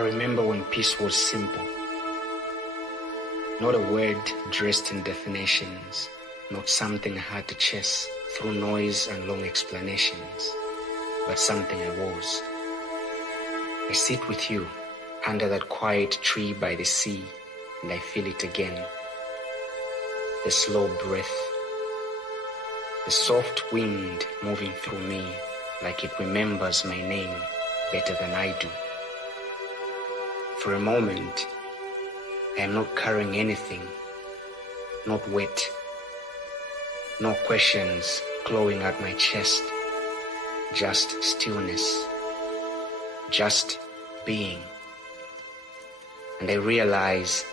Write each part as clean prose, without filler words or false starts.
remember when peace was simple. Not a word dressed in definitions, not something I had to chase through noise and long explanations, but something I was. I sit with you under that quiet tree by the sea, and I feel it again. The slow breath, the soft wind moving through me like it remembers my name better than I do. For a moment, I am not carrying anything, not wet, no questions clawing at my chest, just stillness, just being. And I realize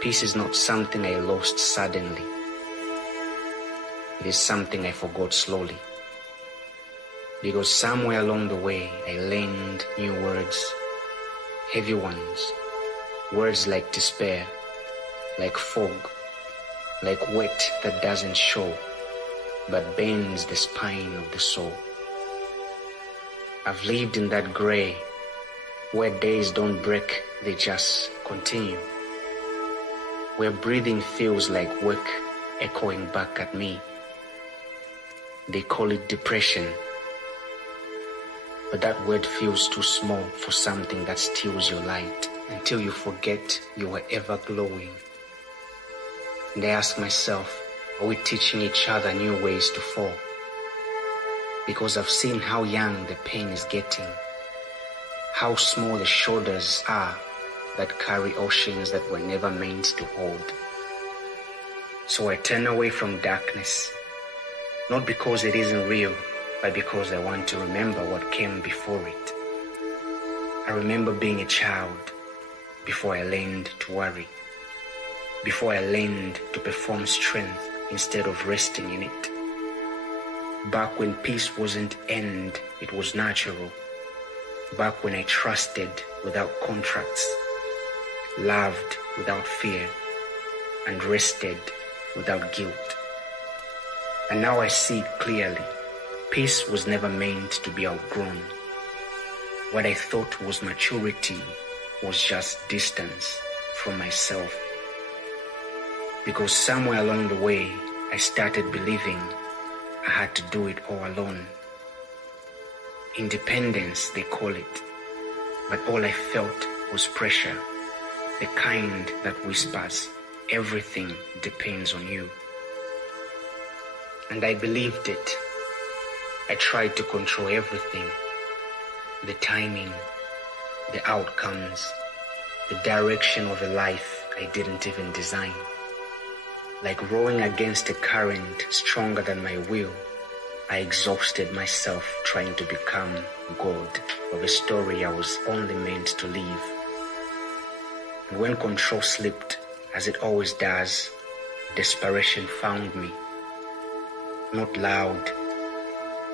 peace is not something I lost suddenly. It is something I forgot slowly. Because somewhere along the way, I learned new words, heavy ones, words like despair, like fog, like wet that doesn't show, but bends the spine of the soul. I've lived in that gray, where days don't break, they just continue. Where breathing feels like work echoing back at me. They call it depression, but that word feels too small for something that steals your light until you forget you were ever glowing. And I ask myself, are we teaching each other new ways to fall? Because I've seen how young the pain is getting, how small the shoulders are that carry oceans that were never meant to hold. So I turn away from darkness, not because it isn't real, but because I want to remember what came before it. I remember being a child before I learned to worry, before I learned to perform strength instead of resting in it. Back when peace wasn't earned, it was natural. Back when I trusted without contracts, loved without fear, and rested without guilt. And now I see clearly, peace was never meant to be outgrown. What I thought was maturity was just distance from myself. Because somewhere along the way, I started believing I had to do it all alone. Independence, they call it. But all I felt was pressure, the kind that whispers, everything depends on you. And I believed it. I tried to control everything, the timing, the outcomes, the direction of a life I didn't even design. Like rowing against a current stronger than my will, I exhausted myself trying to become God of a story I was only meant to live. And when control slipped, as it always does, desperation found me. Not loud,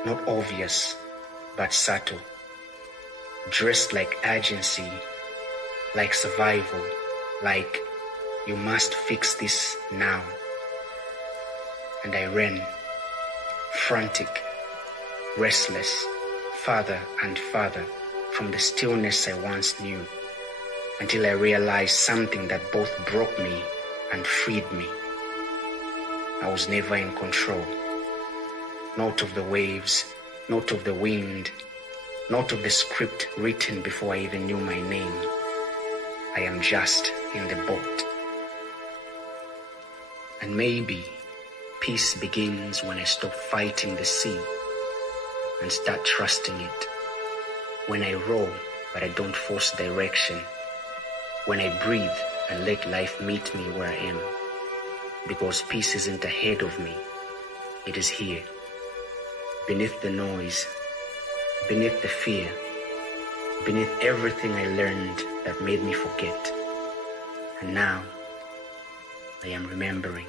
not obvious, but subtle. Dressed like urgency, like survival, like you must fix this now. And I ran, frantic, restless, farther and farther from the stillness I once knew, until I realized something that both broke me and freed me. I was never in control. Not of the waves, not of the wind, not of the script written before I even knew my name. I am just in the boat. And maybe peace begins when I stop fighting the sea and start trusting it. When I row, but I don't force direction. When I breathe and let life meet me where I am. Because peace isn't ahead of me, it is here. Beneath the noise, beneath the fear, beneath everything I learned that made me forget. And now, I am remembering.